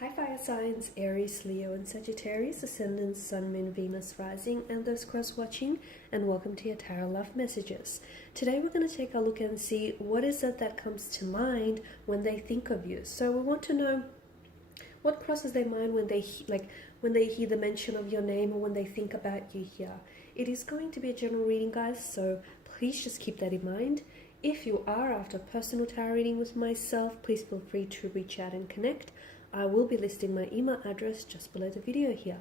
Hi fire signs, Aries, Leo and Sagittarius, Ascendant, Sun, Moon, Venus, Rising, and those cross-watching, and welcome to your Tarot Love Messages. Today we're going to take a look and see what is it that comes to mind when they think of you. So we want to know what crosses their mind when they hear the mention of your name or when they think about you here. It is going to be a general reading, guys, so please just keep that in mind. If you are after a personal tarot reading with myself, please feel free to reach out and connect. I will be listing my email address just below the video here.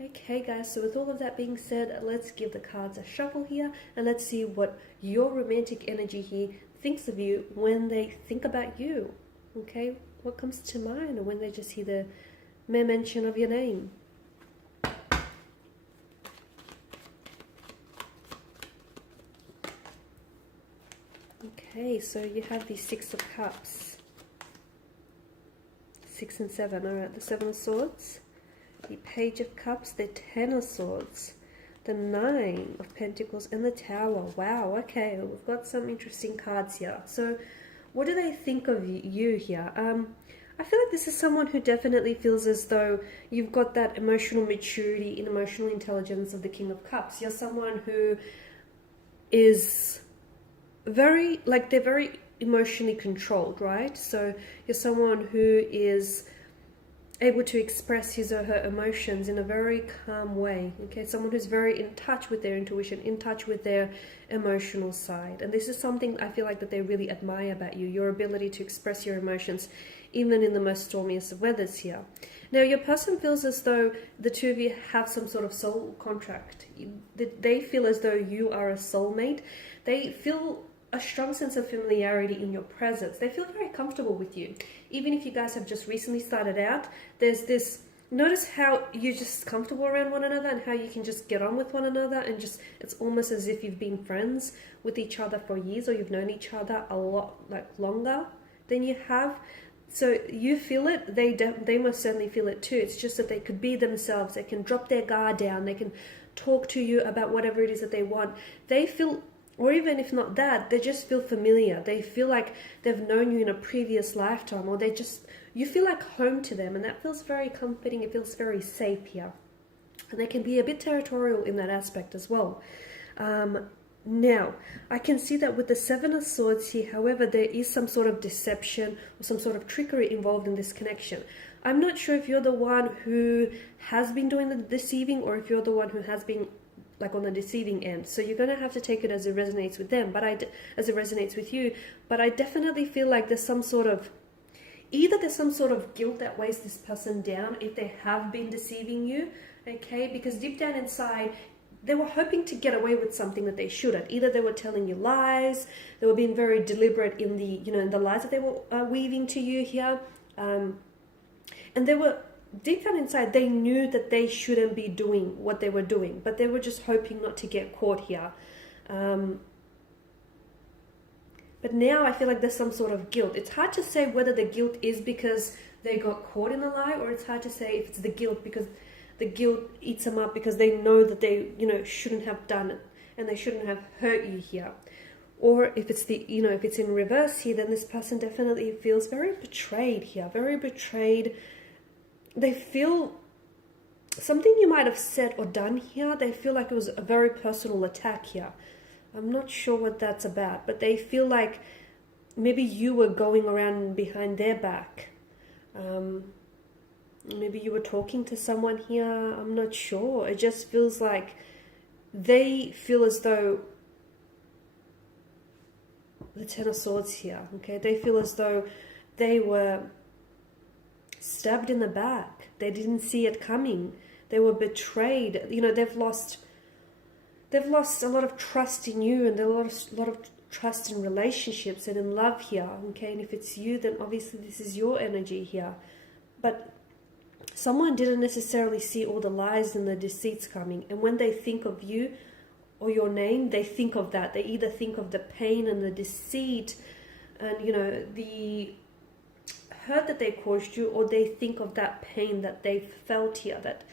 Okay guys, so with all of that being said, let's give the cards a shuffle here and let's see what your romantic energy here thinks of you when they think about you. Okay, what comes to mind when they just hear the mere mention of your name? Okay, so you have the Six of Cups. 6 and 7, alright, the 7 of Swords, the Page of Cups, the 10 of Swords, the 9 of Pentacles, and the Tower. Wow, okay, we've got some interesting cards here. So, what do they think of you here? I feel like this is someone who definitely feels as though you've got that emotional maturity and emotional intelligence of the King of Cups. You're someone who is very, they're very emotionally controlled, right? So you're someone who is able to express his or her emotions in a very calm way. Okay, someone who's very in touch with their intuition, in touch with their emotional side. And this is something I feel like that they really admire about you, your ability to express your emotions even in the most stormiest of weathers here. Now your person feels as though the two of you have some sort of soul contract. They feel as though you are a soulmate. They feel a strong sense of familiarity in your presence. They feel very comfortable with you. Even if you guys have just recently started out, there's this, notice how you're just comfortable around one another and how you can just get on with one another and just, it's almost as if you've been friends with each other for years or you've known each other a lot longer than you have. So you feel it, they most certainly feel it too. It's just that they could be themselves, they can drop their guard down, they can talk to you about whatever it is that they want. They feel, or even if not that, they just feel familiar. They feel like they've known you in a previous lifetime, or you feel like home to them, and that feels very comforting. It feels very safe here. And they can be a bit territorial in that aspect as well. Now, I can see that with the Seven of Swords here, however, there is some sort of deception or some sort of trickery involved in this connection. I'm not sure if you're the one who has been doing the deceiving or if you're the one who has been on the deceiving end. So you're going to have to take it as it resonates with them, as it resonates with you. But I definitely feel like there's some sort of, either there's some sort of guilt that weighs this person down if they have been deceiving you, okay? Because deep down inside, they were hoping to get away with something that they shouldn't. Either they were telling you lies, they were being very deliberate in the, in the lies that they were weaving to you here. And they were, deep down inside, they knew that they shouldn't be doing what they were doing, but they were just hoping not to get caught here. But now I feel like there's some sort of guilt. It's hard to say whether the guilt is because they got caught in a lie, or it's hard to say if it's the guilt because the guilt eats them up because they know that they, shouldn't have done it and they shouldn't have hurt you here. Or if it's if it's in reverse here, then this person definitely feels very betrayed here, very betrayed. They feel something you might have said or done here, they feel like it was a very personal attack here. I'm not sure what that's about, but they feel like maybe you were going around behind their back. Maybe you were talking to someone here. I'm not sure. It just feels like they feel as though the Ten of Swords here, okay? They feel as though they were stabbed in the back. They didn't see it coming. They were betrayed. They've lost a lot of trust in you, and a lot of trust in relationships and in love here, okay? And if it's you, then obviously this is your energy here. But someone didn't necessarily see all the lies and the deceits coming, and when they think of you or your name, they think of that. They either think of the pain and the deceit and the hurt that they caused you, or they think of that pain that they felt here, that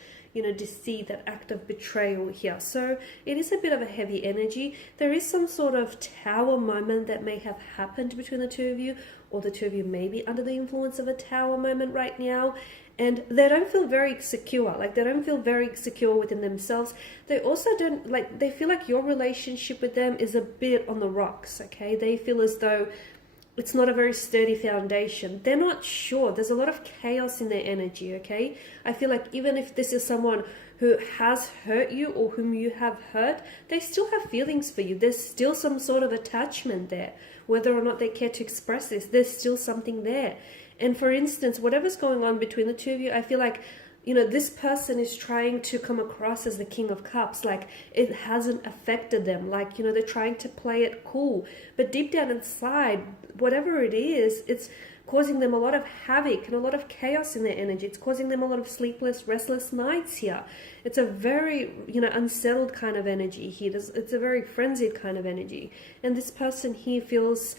deceit, that act of betrayal here. So it is a bit of a heavy energy. There is some sort of tower moment that may have happened between the two of you, or the two of you may be under the influence of a Tower moment right now, and they don't feel very secure. Like, they don't feel very secure within themselves. They also don't, like, they feel like your relationship with them is a bit on the rocks, okay? They feel as though it's not a very sturdy foundation. They're not sure. There's a lot of chaos in their energy, okay? I feel like even if this is someone who has hurt you or whom you have hurt, they still have feelings for you. There's still some sort of attachment there. Whether or not they care to express this, there's still something there. And for instance, whatever's going on between the two of you, I feel like, you know, this person is trying to come across as the King of Cups, like it hasn't affected them, like, you know, they're trying to play it cool, but deep down inside, whatever it is, it's causing them a lot of havoc and a lot of chaos in their energy. It's causing them a lot of sleepless, restless nights here. It's a very, you know, unsettled kind of energy here. It's a very frenzied kind of energy. And this person here feels,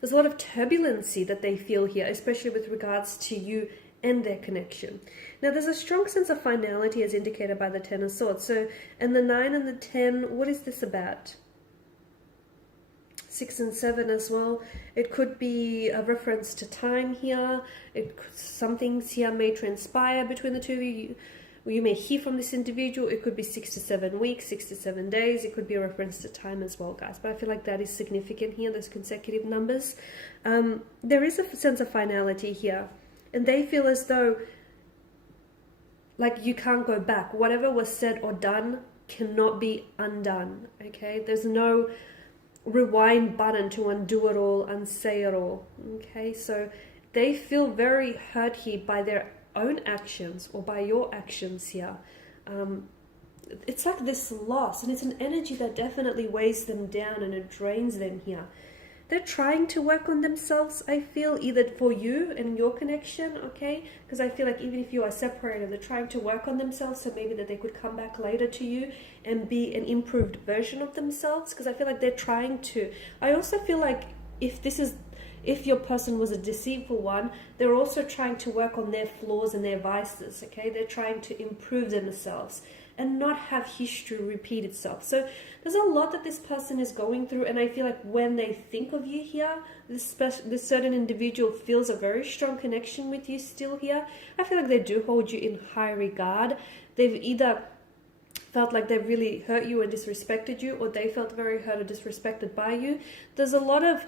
there's a lot of turbulency that they feel here, especially with regards to you and their connection. Now, there's a strong sense of finality as indicated by the Ten of Swords. So, and the 9 and the 10, what is this about? 6 and 7 as well. It could be a reference to time here. Some things here may transpire between the two of you. You may hear from this individual. It could be 6 to 7 weeks, 6 to 7 days. It could be a reference to time as well, guys. But I feel like that is significant here, those consecutive numbers. There is a sense of finality here. And they feel as though, like, you can't go back. Whatever was said or done cannot be undone, okay? There's no rewind button to undo it all, unsay it all, okay? So they feel very hurt here by their own actions or by your actions here. It's like this loss, and it's an energy that definitely weighs them down and it drains them here. They're trying to work on themselves, I feel, either for you and your connection, okay? Because I feel like even if you are separated, they're trying to work on themselves, so maybe that they could come back later to you and be an improved version of themselves, because I feel like they're trying to. I also feel like if your person was a deceitful one, they're also trying to work on their flaws and their vices, okay? They're trying to improve themselves and not have history repeat itself. So there's a lot that this person is going through, and I feel like when they think of you here, this certain individual feels a very strong connection with you still here. I feel like they do hold you in high regard. They've either felt like they really hurt you and disrespected you, or they felt very hurt or disrespected by you. There's a lot of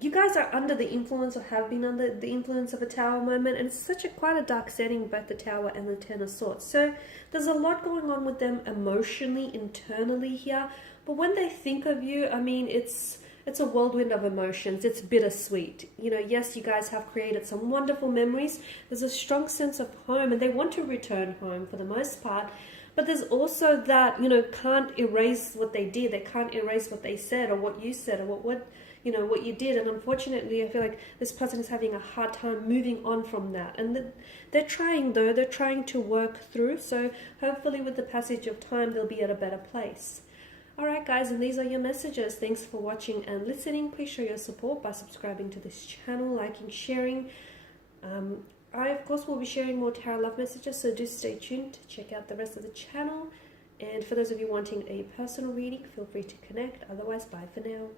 you guys are under the influence or have been under the influence of a Tower moment, and it's quite a dark setting, both the Tower and the Ten of Swords. So there's a lot going on with them emotionally, internally here. But when they think of you, I mean, it's a whirlwind of emotions. It's bittersweet. You know, yes, you guys have created some wonderful memories. There's a strong sense of home, and they want to return home for the most part. But there's also that, you know, can't erase what they did. They can't erase what they said or what you said or what you did. And unfortunately, I feel like this person is having a hard time moving on from that. And they're trying, though. They're trying to work through. So hopefully with the passage of time, they'll be at a better place. Alright, guys, and these are your messages. Thanks for watching and listening. Please show your support by subscribing to this channel, liking, sharing. I, of course, will be sharing more tarot love messages, so do stay tuned to check out the rest of the channel. And for those of you wanting a personal reading, feel free to connect. Otherwise, bye for now.